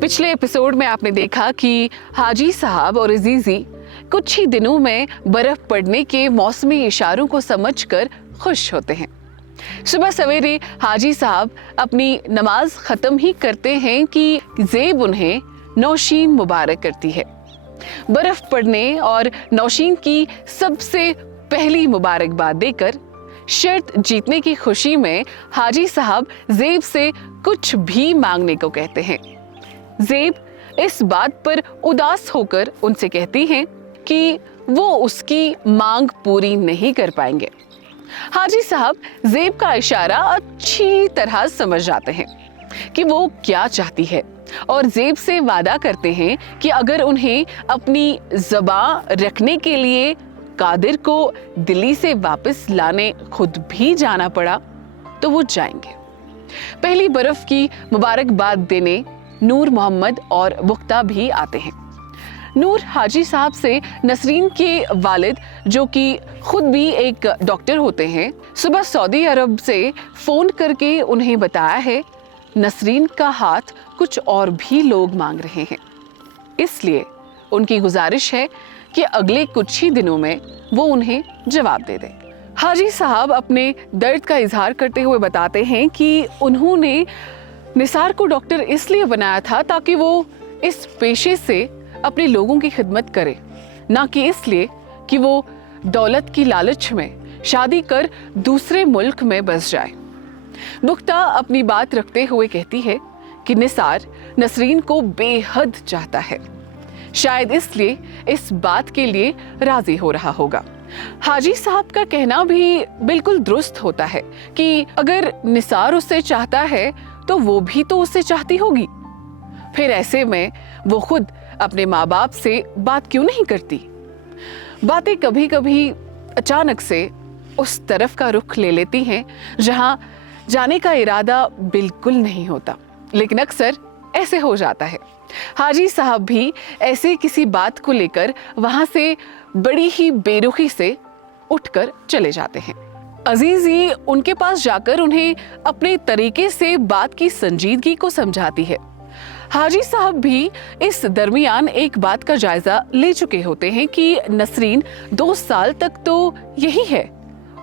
पिछले एपिसोड में आपने देखा कि हाजी साहब और अजीजी कुछ ही दिनों में बर्फ पड़ने के मौसमी इशारों को समझकर खुश होते हैं। सुबह सवेरे हाजी साहब अपनी नमाज खत्म ही करते हैं कि ज़ेब उन्हें नौशीन मुबारक करती है। बर्फ पड़ने और नौशीन की सबसे पहली मुबारकबाद देकर शर्त जीतने की खुशी में हाजी साहब ज़ेब से कुछ भी मांगने को कहते हैं। ज़ेब इस बात पर उदास होकर उनसे कहती हैं कि वो उसकी मांग पूरी नहीं कर पाएंगे। हाजी साहब ज़ेब का इशारा अच्छी तरह समझ जाते हैं कि वो क्या चाहती है और ज़ेब से वादा करते हैं कि अगर उन्हें अपनी ज़बां रखने के लिए कादिर को दिल्ली से वापस लाने खुद भी जाना पड़ा तो वो जाएंगे। पहली बर्फ की मुबारकबाद देने नूर मोहम्मद और मुक्ता भी आते हैं। नूर हाजी साहब से नसरीन के वालिद, जो कि खुद भी एक डॉक्टर होते हैं, सुबह सऊदी अरब से फ़ोन करके उन्हें बताया है नसरीन का हाथ कुछ और भी लोग मांग रहे हैं, इसलिए उनकी गुजारिश है कि अगले कुछ ही दिनों में वो उन्हें जवाब दे दें। हाजी साहब अपने दर्द का इजहार करते हुए बताते हैं कि उन्होंने निसार को डॉक्टर इसलिए बनाया था ताकि वो इस पेशे से अपने लोगों की खिदमत करे, ना कि इसलिए कि वो दौलत की लालच में शादी कर दूसरे मुल्क में बस जाए। मुक्ता अपनी बात रखते हुए कहती है कि निसार नसरीन को बेहद चाहता है, शायद इसलिए इस बात के लिए राजी हो रहा होगा। हाजी साहब का कहना भी बिल्कुल दुरुस्त होता है कि अगर निसार उससे चाहता है तो वो भी तो उससे चाहती होगी, फिर ऐसे में वो खुद अपने माँ बाप से बात क्यों नहीं करती। बातें कभी कभी अचानक से उस तरफ का रुख ले लेती हैं जहाँ जाने का इरादा बिल्कुल नहीं होता, लेकिन अक्सर ऐसे हो जाता है। हाजी साहब भी ऐसे किसी बात को लेकर वहाँ से बड़ी ही बेरुखी से उठकर चले जाते हैं। अजीजी उनके पास जाकर उन्हें अपने तरीके से बात की संजीदगी को समझाती है। हाजी साहब भी इस दरमियान एक बात का जायजा ले चुके होते हैं कि नसरीन 2 साल तक तो यही है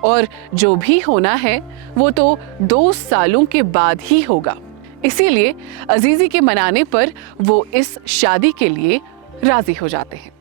और जो भी होना है वो तो 2 सालों के बाद ही होगा, इसीलिए अजीजी के मनाने पर वो इस शादी के लिए राजी हो जाते हैं।